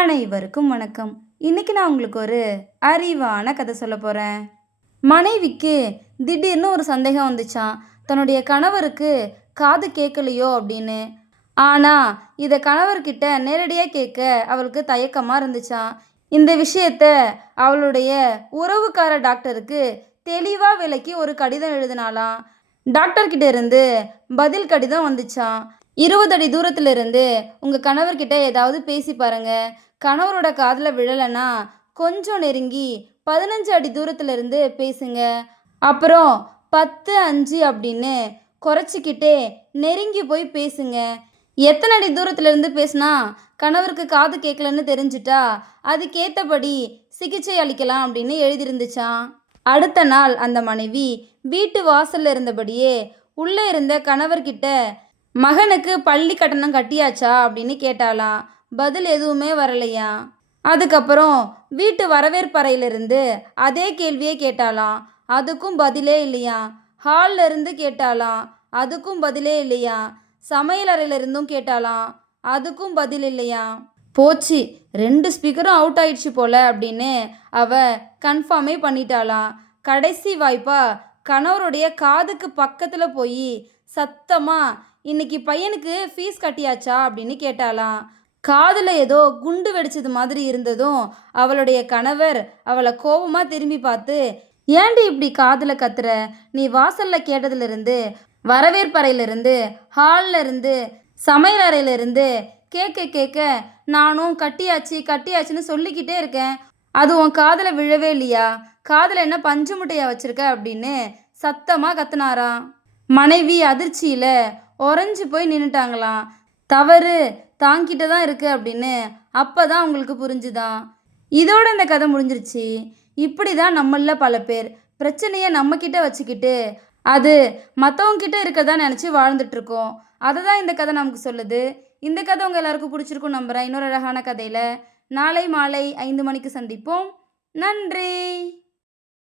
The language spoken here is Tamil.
அனைவருக்கும் வணக்கம். இன்னைக்கு நான் உங்களுக்கு ஒரு அறிவான கதை சொல்ல போறேன். மனைவிக்கு திடீர்னு ஒரு சந்தேகம் வந்துச்சாம். தன்னுடைய கணவருக்கு காது கேட்கலையோ அப்படின்னு. ஆனா இதை கணவர்கிட்ட நேரடியாக கேட்க அவளுக்கு தயக்கமா இருந்துச்சாம். இந்த விஷயத்த அவளுடைய உறவுக்கார டாக்டருக்கு தெளிவா விளக்கி ஒரு கடிதம் எழுதினாலாம். டாக்டர்கிட்ட இருந்து பதில் கடிதம் வந்துச்சாம். 20 அடி தூரத்துல இருந்து உங்க கணவர்கிட்ட ஏதாவது பேசி பாருங்க. கணவரோட காதுல விழலைன்னா கொஞ்சம் நெருங்கி 15 அடி தூரத்துல இருந்து பேசுங்க. அப்புறம் 10, 5 அப்படின்னு குறைச்சிக்கிட்டே நெருங்கி போய் பேசுங்க. எத்தனை அடி தூரத்துல இருந்து பேசினா கணவருக்கு காது கேட்கலன்னு தெரிஞ்சிட்டா அதுக்கேற்றபடி சிகிச்சை அளிக்கலாம் அப்படின்னு எழுதியிருந்துச்சாம். அடுத்த நாள் அந்த மனைவி வீட்டு வாசல்ல இருந்தபடியே உள்ளே இருந்த கணவர்கிட்ட மகனுக்கு பள்ளி கட்டணம் கட்டியாச்சா அப்படின்னு கேட்டாலாம். பதில் எதுவுமே வரலையா. அதுக்கப்புறம் வீட்டு வரவேற்பறையிலிருந்து அதே கேள்வியே கேட்டாலாம். அதுக்கும் பதிலே இல்லையா. ஹால்ல இருந்து கேட்டாலாம். அதுக்கும் பதிலே இல்லையா. சமையல் அறையிலிருந்தும் கேட்டாலாம். அதுக்கும் பதில் இல்லையா. போச்சு, 2 ஸ்பீக்கரும் அவுட் ஆயிடுச்சு போல அப்படின்னு அவ கன்ஃபார்மே பண்ணிட்டாளாம். கடைசி வாய்ப்பா கணவருடைய காதுக்கு பக்கத்துல போய் சத்தமா இன்னைக்கு பையனுக்கு ஃபீஸ் கட்டியாச்சா அப்படின்னு கேட்டாலாம். காதுல ஏதோ குண்டு வெடிச்சது மாதிரி இருந்ததும் அவளுடைய கணவர் அவளை கோபமா திரும்பி பார்த்து, ஏண்டி இப்படி காதுல கத்துற? நீ வாசல்ல கேட்டதுல இருந்து, வரவேற்பறையிலிருந்து, ஹால்ல இருந்து, சமையல் அறையில இருந்து கேட்க கேட்க நானும் கட்டியாச்சு கட்டியாச்சுன்னு சொல்லிக்கிட்டே இருக்கேன். அது உன் காதுல விழவே இல்லையா? காதுல என்ன பஞ்சு முட்டையா வச்சிருக்க அப்படின்னு சத்தமா கத்துனாராம். மனைவி அதிர்ச்சியில உறைஞ்சு போய் நின்னுட்டாங்களாம். தவறு தாங்கிட்ட தான் இருக்கு அப்படின்னு அப்பதான் அவங்களுக்கு புரிஞ்சுதான். இதோட இந்த கதை முடிஞ்சிருச்சு. இப்படி தான் நம்மள பல பேர் பிரச்சனையை நம்ம கிட்ட வச்சுக்கிட்டு அது மற்றவங்க கிட்ட இருக்கதா நினச்சி வாழ்ந்துட்டு இருக்கோம். அதை தான் இந்த கதை நமக்கு சொல்லுது. இந்த கதை உங்கள் எல்லாருக்கும் பிடிச்சிருக்கும் நம்புகிறேன். இன்னொரு அழகான கதையில் நாளை மாலை 5 மணிக்கு சந்திப்போம். நன்றி.